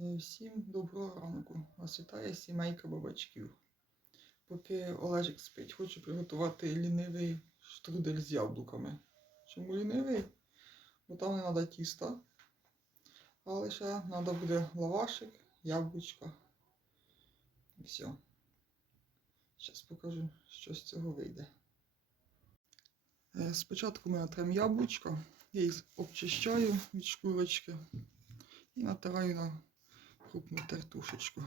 Е, Всім доброго ранку. Вас вітає сімейка бабачків. Поки Олежик спить, хочу приготувати лінивий штрудель з яблуками. Чому лінивий? Бо там не треба тіста. А лише треба буде лавашик, яблучка. І все. Зараз покажу, що з цього вийде. Е, Спочатку ми натрем яблучка. Я їх обчищаю від шкурочки і натираю на крупну тертушечку.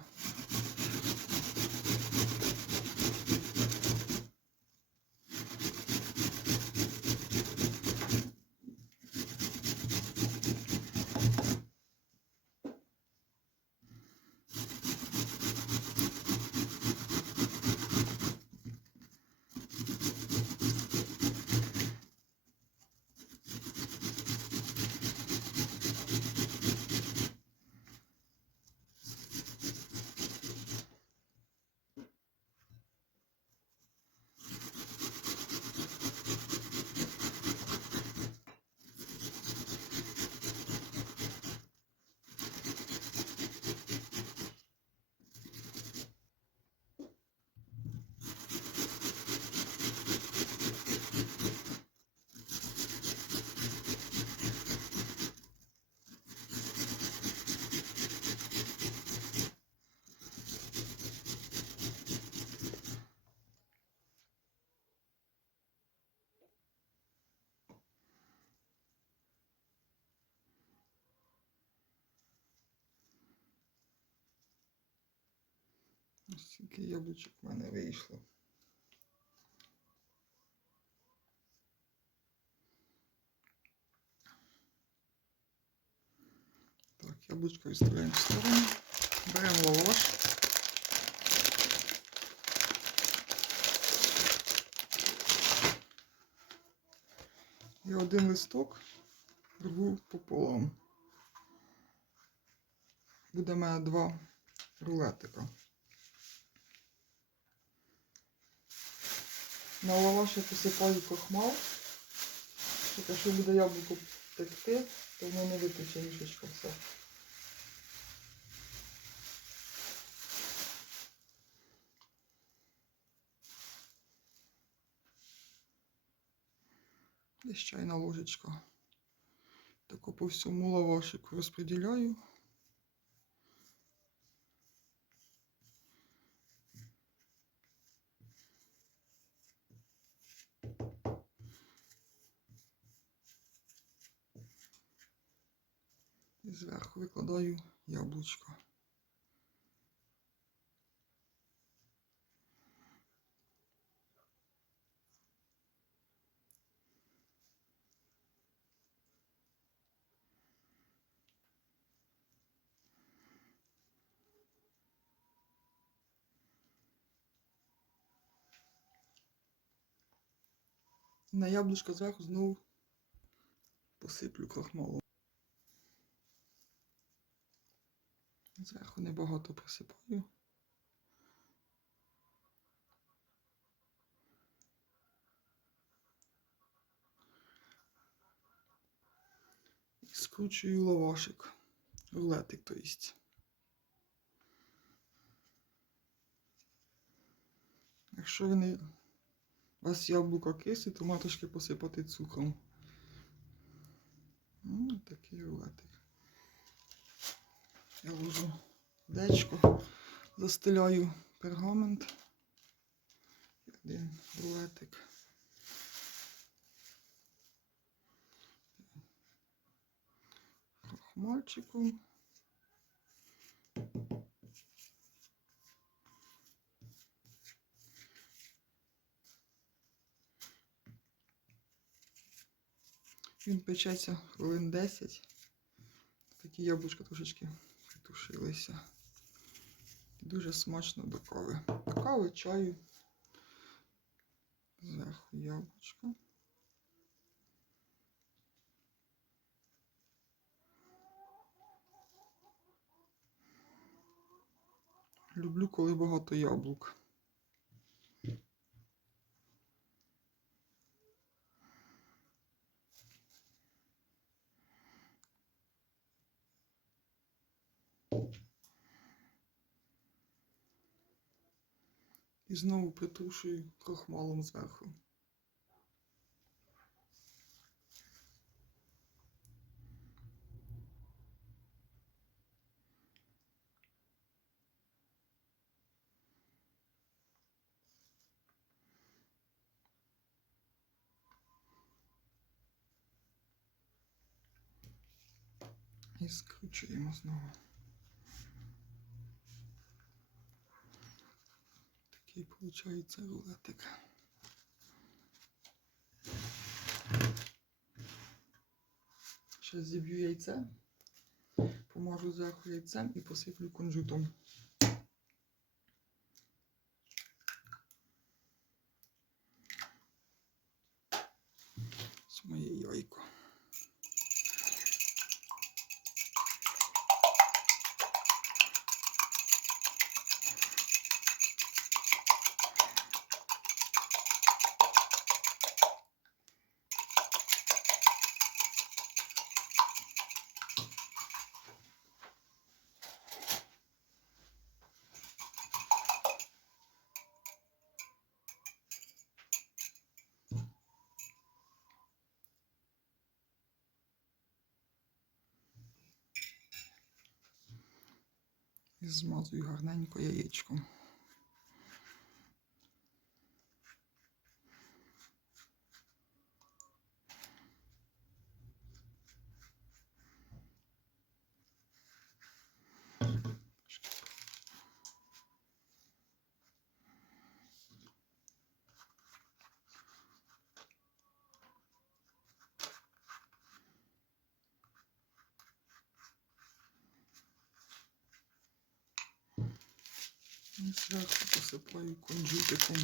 Ось скільки яблучок в мене вийшло. Так, яблучко відставляємо в сторону. Беремо лаваш. І один листок рву пополам. Буде мене два рулетика. На лаваш я посипаю крохмал. Якщо буде яблуко текти, то воно не витече рішечко все. Десь чайна ложечка. Тако по всьому лавашику розподіляю. І зверху викладаю яблучко. На яблучко зверху знову посиплю крахмалом. Зверху небагато присипаю. Скручую лавашик. Рулетик, то есть. Якщо ви не... у вас яблука кислі, то матушки посипати цукром. Ну, такий рулетик. Я ложу дечко, застеляю пергамент. Один рулетик. Крахмальчиком. Він печеться хвилин 10. Такі яблучка трошечки притушилися. Дуже смачно до кави. Кави, чаю. Зверху яблучко. Люблю, коли багато яблук. І знову притрушую крохмалом зверху. І скручуємо знову. Такий виходить рулетик. Зараз зіб'ю яйце, помажу зверху яйцем і посиплю кунжутом. Це моє яйко. І змазую гарненько яєчком. І зверху посипаю кунжутиком.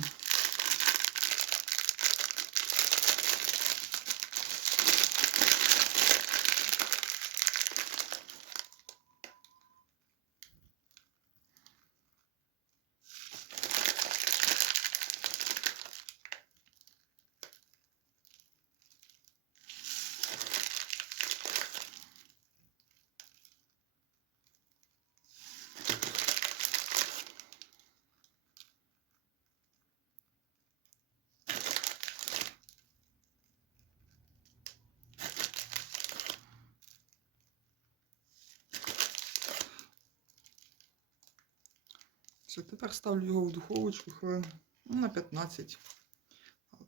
Все, тепер ставлю його в духовочку хвилин ну, на 15.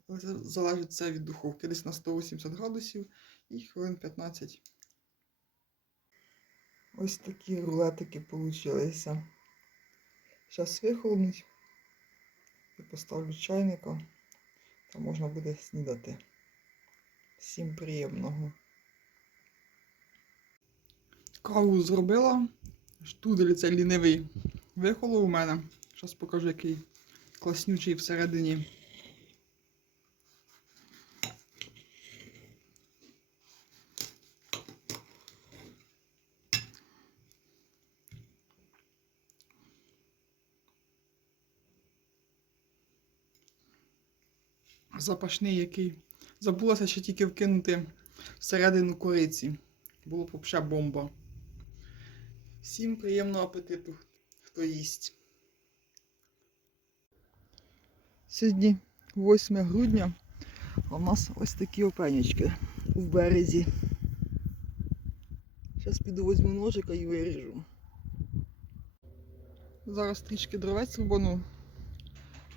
Залежить це від духовки. Десь на 180 градусів і хвилин 15. Ось такі рулетики получилися. Зараз вихолонуть. І поставлю чайника. Та можна буде снідати. Всім приємного. Каву зробила. Штудель це лінивий вихолов у мене. Зараз покажу, який класнючий всередині. Запашний який. Забулася ще тільки вкинути всередину кориці. Було б взагалі бомба. Всім приємного апетиту, хто їсть. Сьогодні 8 грудня, а у нас ось такі опенячки в березі. Зараз піду візьму ножика і виріжу. Зараз трішки дровець рубану,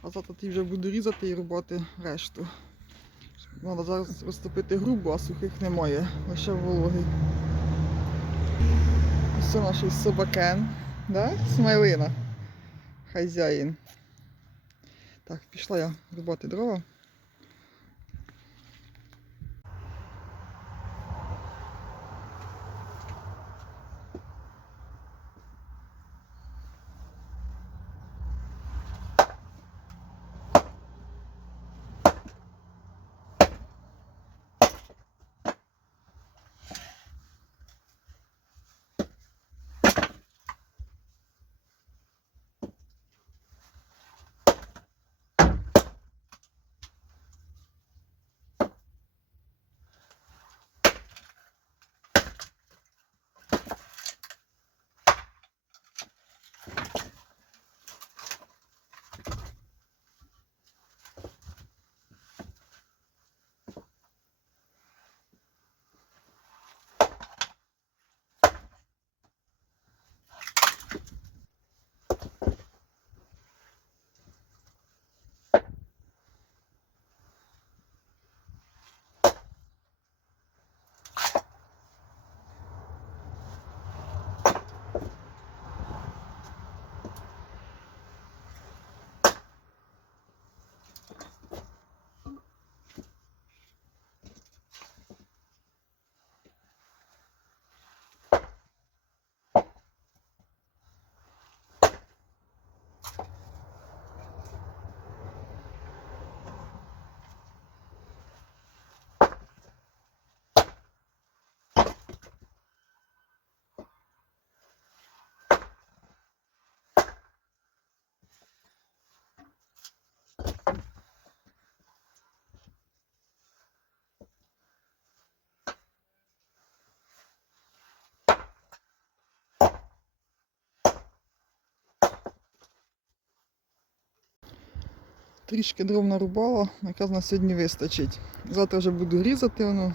а завтра ті вже буду різати і рубати решту. Треба зараз розтопити грубо, а сухих немає, лише вологий. Ось наш собакен, да? Смайлина. Хазяїн. Так, пішла я рубати дрова. Трішки дров нарубала, якраз на сьогодні вистачить. Завтра вже буду різати воно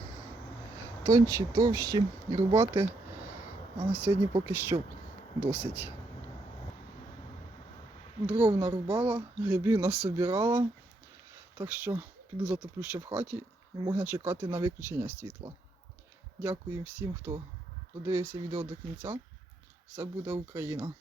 тонші, товщі, і рубати. А на сьогодні поки що досить. Дров нарубала, грибів насобирала. Так що піду затоплю ще в хаті і можна чекати на виключення світла. Дякую всім, хто додивився відео до кінця. Все буде Україна!